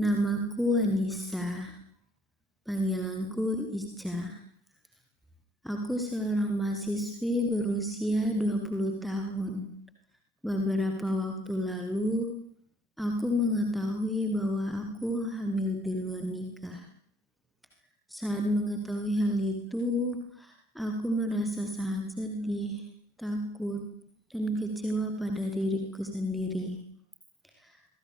Namaku Anissa, panggilanku Ica. Aku seorang mahasiswi berusia 20 tahun. Beberapa waktu lalu, aku mengetahui bahwa aku hamil di luar nikah. Saat mengetahui hal itu, aku merasa sangat sedih, takut, dan kecewa pada diriku sendiri.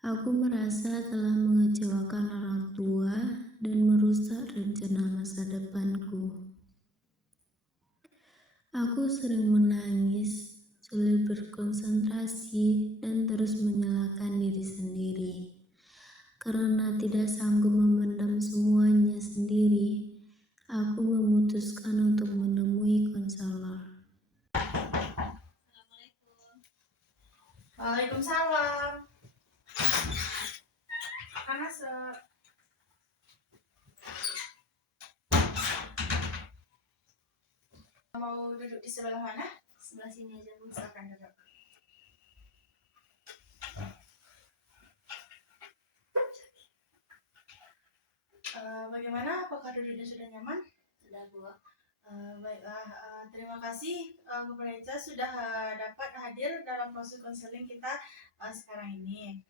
Aku merasa telah mengecewakan orang tua dan merusak rencana masa depanku. Aku sering menangis, sulit berkonsentrasi, dan terus menyalahkan diri sendiri. Karena tidak sanggup memendam semuanya sendiri, aku memutuskan untuk menemui konselor. Waalaikumsalam. Panas. Mau duduk di sebelah mana? Sebelah sini aja, Bu. Silakan duduk. Bagaimana? Apakah duduknya sudah nyaman? Sudah, Bu. Baiklah, terima kasih kepada Ica sudah dapat hadir dalam proses konseling kita sekarang ini.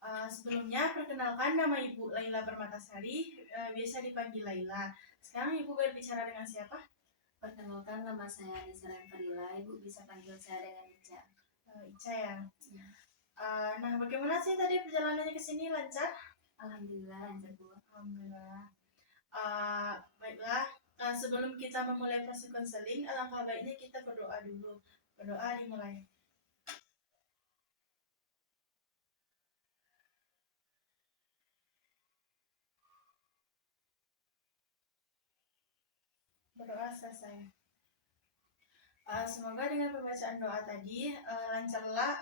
Sebelumnya, perkenalkan nama Ibu Laila Permatasari, biasa dipanggil Laila. Sekarang Ibu berbicara dengan siapa? Perkenalkan, nama saya Anissa Lemperila. Ibu bisa panggil saya dengan Ica. Ica ya? Nah, bagaimana sih tadi perjalanannya ke sini? Lancar? Alhamdulillah lancar, Bu. Alhamdulillah. Baiklah, sebelum kita memulai proses konseling, alangkah baiknya kita berdoa dulu. Berdoa dimulai. Berdoa selesai. Semoga dengan pembacaan doa tadi lancarlah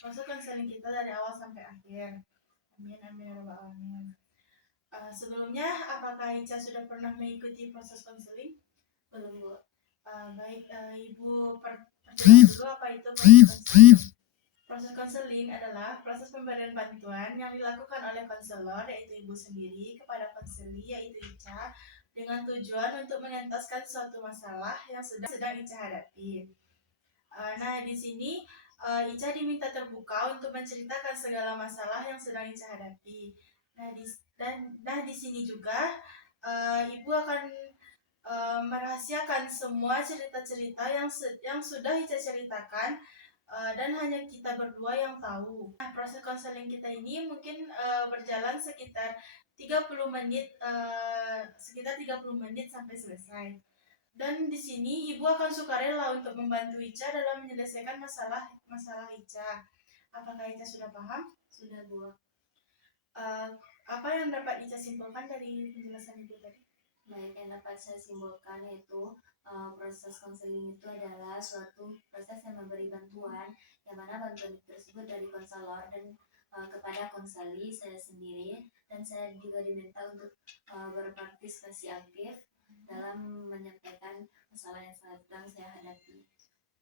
proses konseling kita dari awal sampai akhir. Amin, amin, ya rabbal alamin. Sebelumnya, apakah Ica sudah pernah mengikuti proses konseling? Belum, Bu. Baik, Ibu perjelas dulu apa itu proses konseling. Proses konseling adalah proses pemberian bantuan yang dilakukan oleh konselor, yaitu Ibu sendiri, kepada konseli, yaitu Ica, dengan tujuan untuk mengentaskan suatu masalah yang sedang Ica hadapi. Nah, di sini Ica diminta terbuka untuk menceritakan segala masalah yang sedang Ica hadapi. Nah, di sini juga Ibu akan merahasiakan semua cerita-cerita yang sudah Ica ceritakan, dan hanya kita berdua yang tahu. Nah, proses konseling kita ini mungkin berjalan sekitar 30 menit, sampai selesai. Dan di sini Ibu akan sukarela untuk membantu Ica dalam menyelesaikan masalah Ica. Apakah Ica sudah paham? Sudah, Bu. Apa yang dapat Ica simpulkan dari penjelasan Ibu tadi? Baik, yang dapat saya simpulkan yaitu proses konseling itu adalah suatu proses yang memberi bantuan, yang mana bantuan tersebut dari konselor dan kepada konseli saya sendiri, dan saya juga diminta untuk berpartisipasi aktif dalam menyampaikan masalah yang sedang saya hadapi.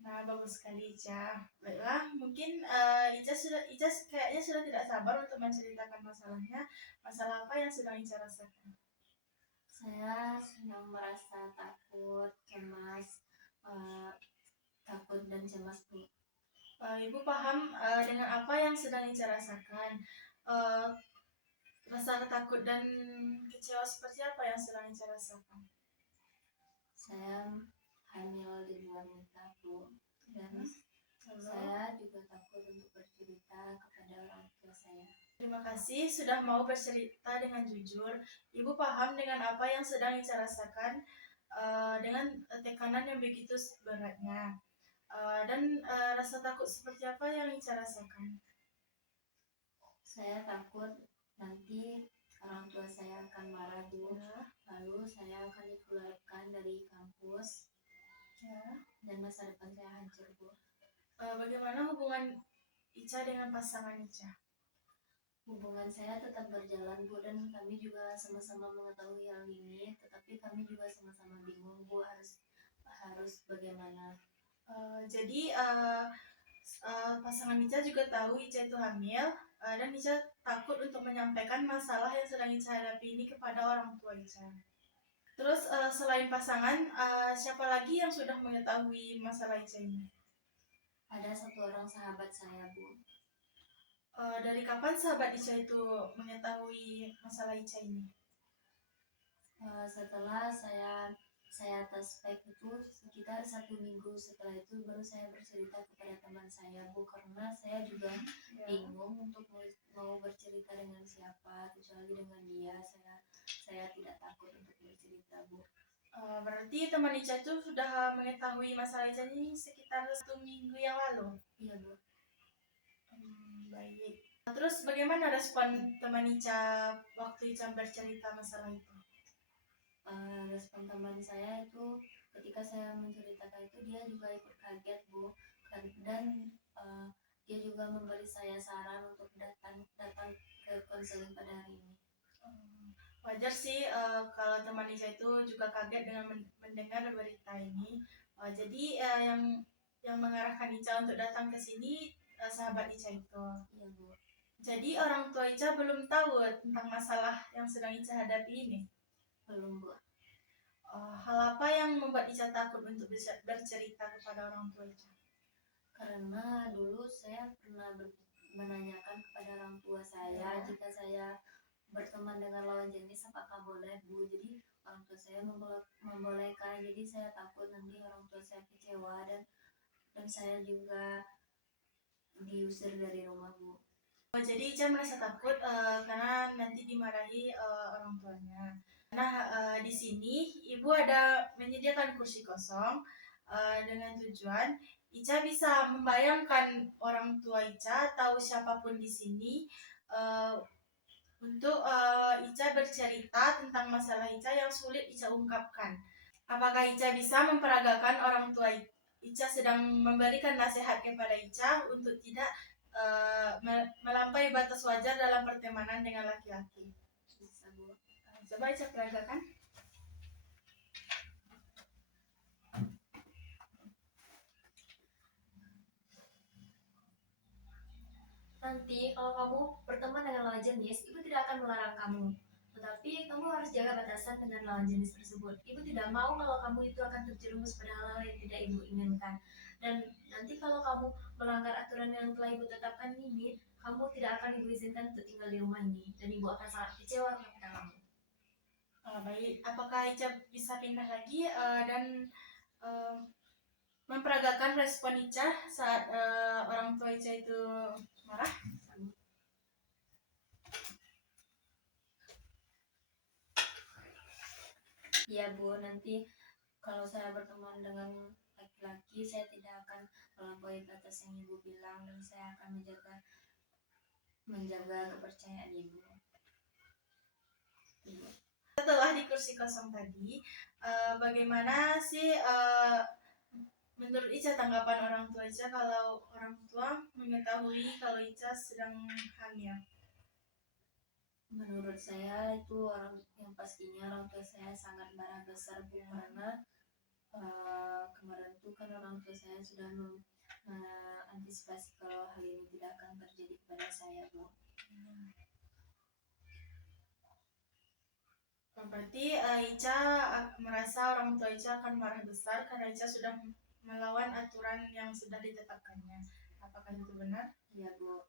Nah, bagus sekali Ica. Baiklah, mungkin Ica kayaknya sudah tidak sabar untuk menceritakan masalahnya. Masalah apa yang sedang Ica rasakan? Saya sedang merasa takut, cemas, takut dan cemas, Bu. Ibu paham dengan apa yang sedang Ica rasakan. Rasa takut dan kecewa seperti apa yang sedang Ica rasakan? Saya hamil di luar nikah, Bu. Dan saya juga takut untuk bercerita kepada orang tua saya. Terima kasih sudah mau bercerita dengan jujur. Ibu paham dengan apa yang sedang Ica rasakan, dengan tekanan yang begitu beratnya. Dan rasa takut seperti apa yang Ica rasakan? Saya takut nanti orang tua saya akan marah, Bu. Ya, Lalu saya akan dikeluarkan dari kampus ya. dan masa depan saya hancur, Bu. Bagaimana hubungan Ica dengan pasangan Ica? Hubungan saya tetap berjalan, Bu, dan kami juga sama-sama mengetahui hal ini, tetapi kami juga sama-sama bingung, Bu, harus bagaimana. Jadi pasangan Ica juga tahu Ica itu hamil, dan Ica takut untuk menyampaikan masalah yang sedang Ica hadapi ini kepada orang tua Ica. Terus selain pasangan, siapa lagi yang sudah mengetahui masalah Ica ini? Ada satu orang sahabat saya, Bu. Dari kapan sahabat Ica itu mengetahui masalah Ica ini? Setelah saya tes spek itu sekitar 1 minggu setelah itu baru saya bercerita kepada teman saya, Bu, karena saya juga bingung untuk mau bercerita dengan siapa kecuali dengan dia. Saya tidak takut untuk bercerita, Bu. Berarti teman Ica itu sudah mengetahui masalah Ica ini sekitar 1 minggu yang lalu? Iya, Bu. Baik. Terus bagaimana respon teman Ica waktu Ica bercerita masalah itu? Respon teman saya itu ketika saya menceritakan itu dia juga ikut kaget, Bu, dan dia juga memberi saya saran untuk datang ke konseling pada hari ini. Wajar sih kalau teman Ica itu juga kaget dengan mendengar berita ini. Jadi yang mengarahkan Ica untuk datang ke sini sahabat Ica itu. Iya, Bu. Jadi orang tua Ica belum tahu tentang masalah yang sedang Ica hadapi ini? Belum, Bu. Hal apa yang membuat Ica takut untuk bercerita kepada orang tua Ica? Karena dulu saya pernah menanyakan kepada orang tua saya jika saya berteman dengan lawan jenis apakah boleh, Bu. Jadi orang tua saya membolehkan. Jadi saya takut nanti orang tua saya kecewa dan saya juga diusir dari rumah, Bu. Jadi Ica merasa takut karena nanti dimarahi orang tuanya. Nah, di sini Ibu ada menyediakan kursi kosong dengan tujuan Ica bisa membayangkan orang tua Ica atau siapapun di sini untuk Ica bercerita tentang masalah Ica yang sulit Ica ungkapkan. Apakah Ica bisa memperagakan orang tua Ica sedang memberikan nasihat kepada Ica untuk tidak melampaui batas wajar dalam pertemanan dengan laki-laki? Bisa, Bu. Coba Ica peragakan. Nanti kalau kamu berteman dengan lawan jenis, Ibu tidak akan melarang kamu. Tetapi kamu harus jaga batasan dengan lawan jenis tersebut. Ibu tidak mau kalau kamu itu akan terjerumus pada hal-hal yang tidak Ibu inginkan. Dan nanti kalau kamu melanggar aturan yang telah Ibu tetapkan ini, kamu tidak akan Ibu izinkan untuk tinggal di rumah ini. Dan Ibu akan sangat kecewa kepada kamu. Baik, apakah Ica bisa pindah lagi dan memperagakan respon Ica saat orang tua Ica itu marah? Iya, Bu, nanti kalau saya berteman dengan laki-laki, saya tidak akan melampaui batas yang Ibu bilang dan saya akan menjaga kepercayaan Ibu. Setelah di kursi kosong tadi, bagaimana sih menurut Ica tanggapan orang tua Ica kalau orang tua mengetahui kalau Ica sedang hamil? Menurut saya itu yang pastinya orang tua saya sangat marah besar, Bu, karena kemarin itu kan orang tua saya sudah mengantisipasi kalau hal ini tidak akan terjadi kepada saya, Bu. Berarti Ica merasa orang tua Ica akan marah besar karena Ica sudah melawan aturan yang sudah ditetapkannya. Apakah itu benar? Iya, Bu.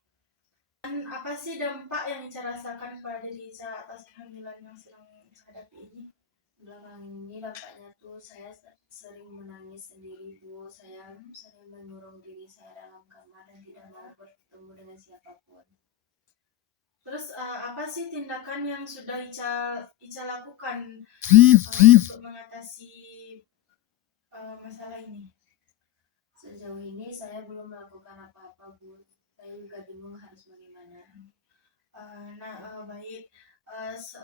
Dan apa sih dampak yang Ica rasakan pada diri Ica atas kehamilan yang sedang Ica hadapi ini? Belakangan ini dampaknya tuh saya sering menangis sendiri, Bu. Saya sering mengurung diri saya dalam kamar dan tidak mau bertemu dengan siapapun. Terus apa sih tindakan yang sudah Ica lakukan untuk mengatasi masalah ini? Sejauh ini saya belum melakukan apa-apa, Bu. Saya juga bingung harus bagaimana. Baik.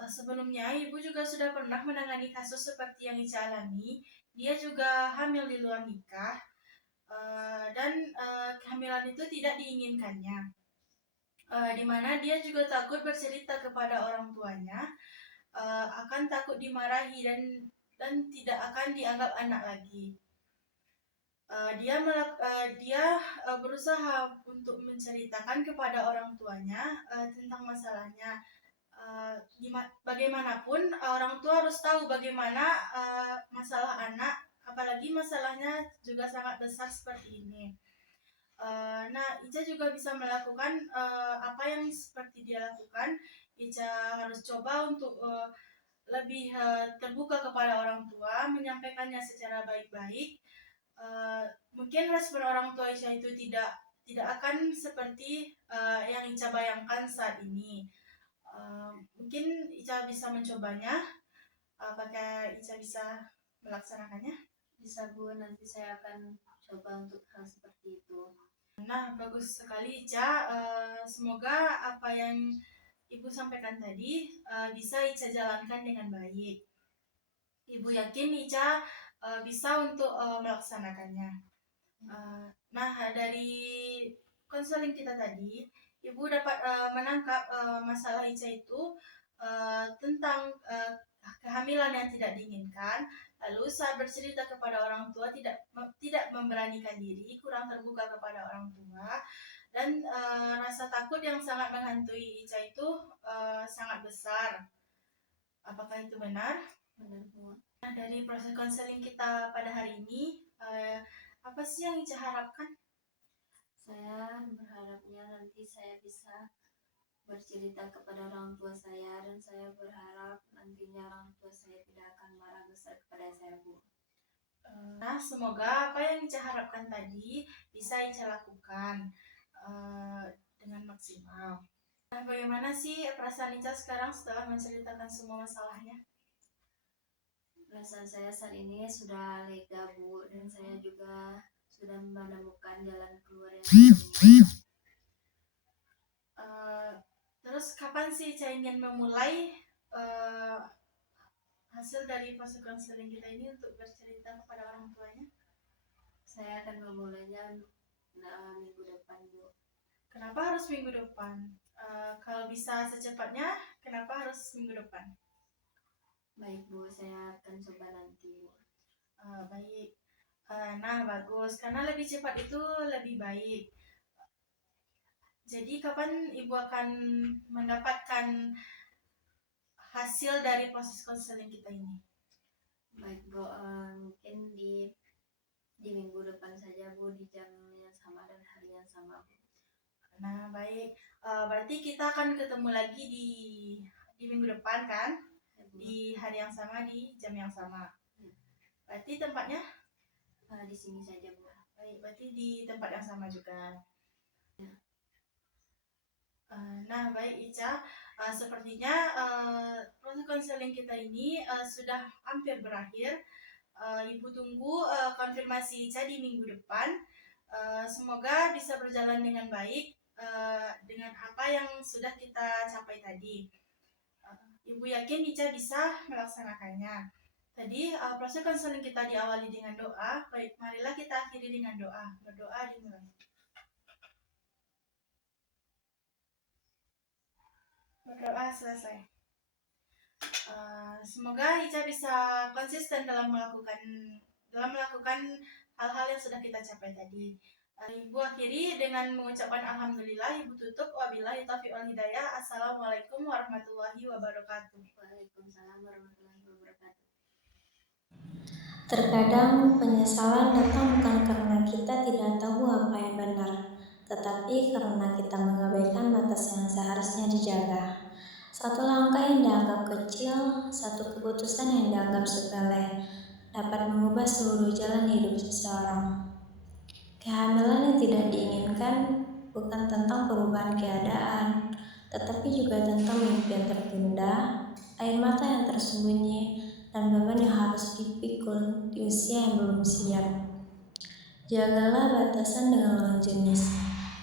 Sebelumnya Ibu juga sudah pernah menangani kasus seperti yang Ica alami. Dia juga hamil di luar nikah, dan kehamilan itu tidak diinginkannya. Di mana dia juga takut bercerita kepada orang tuanya, akan takut dimarahi dan tidak akan dianggap anak lagi. Dia berusaha untuk menceritakan kepada orang tuanya tentang masalahnya. Bagaimanapun orang tua harus tahu bagaimana masalah anak, apalagi masalahnya juga sangat besar seperti ini. Ica juga bisa melakukan apa yang seperti dia lakukan. Ica harus coba untuk lebih terbuka kepada orang tua, menyampaikannya secara baik-baik. Mungkin respon orang tua Ica itu tidak akan seperti yang Ica bayangkan saat ini. Mungkin Ica bisa mencobanya. Apakah Ica bisa melaksanakannya? Bisa, Bu, nanti saya akan coba untuk hal seperti itu. Nah, bagus sekali Ica. Semoga apa yang Ibu sampaikan tadi bisa Ica jalankan dengan baik. Ibu yakin Ica bisa untuk melaksanakannya. Dari konseling kita tadi, Ibu dapat menangkap masalah Ica itu tentang kehamilan yang tidak diinginkan. Lalu saat bercerita kepada orang tua tidak memberanikan diri, kurang terbuka kepada orang tua, dan rasa takut yang sangat menghantui Ica itu sangat besar. Apakah itu benar? Benar, Bu. Dari proses konseling kita pada hari ini, apa sih yang Ica harapkan? Saya berharapnya nanti saya bisa bercerita kepada orang tua saya, dan saya berharap nantinya orang tua saya tidak akan marah besar kepada saya, Bu. Semoga apa yang Ica harapkan tadi bisa Ica lakukan dengan maksimal. Bagaimana sih perasaan Ica sekarang setelah menceritakan semua masalahnya? Perasaan saya saat ini sudah lega, Bu, dan saya juga sudah menemukan jalan keluar yang saya Terus kapan sih Ica ingin memulai hasil dari proses konseling kita ini untuk bercerita kepada orang tuanya? Saya akan memulainya minggu depan, Bu. Kenapa harus minggu depan? Kalau bisa secepatnya, kenapa harus minggu depan? Baik, Bu, saya akan coba nanti, Bu. Baik. Bagus. Karena lebih cepat itu lebih baik. Jadi kapan Ibu akan mendapatkan hasil dari proses konseling kita ini? Baik, Bu, mungkin di minggu depan saja, Bu, di jam yang sama dan hari yang sama, Bu. Baik. Berarti kita akan ketemu lagi di minggu depan kan? Ya, Bu. Di hari yang sama, di jam yang sama. Berarti tempatnya? Di sini saja, Bu. Baik, berarti di tempat yang sama juga. Ya. Baik Ica, sepertinya proses konseling kita ini sudah hampir berakhir. Ibu tunggu konfirmasi Ica di minggu depan. Semoga bisa berjalan dengan baik dengan apa yang sudah kita capai tadi. Ibu yakin Ica bisa melaksanakannya. Tadi proses konseling kita diawali dengan doa. Baik, marilah kita akhiri dengan doa. Berdoa dimulai. Berdoa selesai. Semoga Ica bisa konsisten dalam melakukan hal-hal yang sudah kita capai tadi. Ibu akhiri dengan mengucapkan alhamdulillah. Ibu tutup wabillahi taufiq wal hidayah. Assalamualaikum warahmatullahi wabarakatuh. Waalaikumsalam warahmatullahi wabarakatuh. Terkadang penyesalan datang bukan karena kita tidak tahu apa yang benar, tetapi karena kita mengabaikan batas yang seharusnya dijaga. Satu langkah yang dianggap kecil, satu keputusan yang dianggap sepele, dapat mengubah seluruh jalan hidup seseorang. Kehamilan yang tidak diinginkan bukan tentang perubahan keadaan, tetapi juga tentang mimpi yang tertunda, air mata yang tersembunyi, dan beban yang harus dipikul di usia yang belum siap. Jagalah batasan dengan lawan jenis,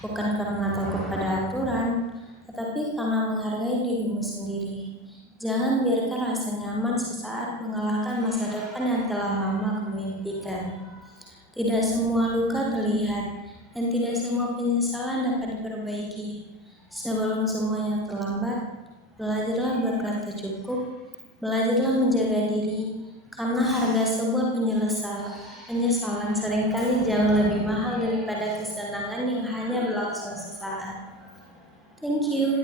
bukan karena takut pada aturan, tetapi karena menghargai dirimu sendiri. Jangan biarkan rasa nyaman sesaat mengalahkan masa depan yang telah lama kamu impikan. Tidak semua luka terlihat, dan tidak semua penyesalan dapat diperbaiki. Sebelum semuanya terlambat, belajarlah berkata cukup, belajarlah menjaga diri, karena harga sebuah penyesalan seringkali jauh lebih mahal daripada kesenangan yang hanya berlangsung sesaat. Thank you.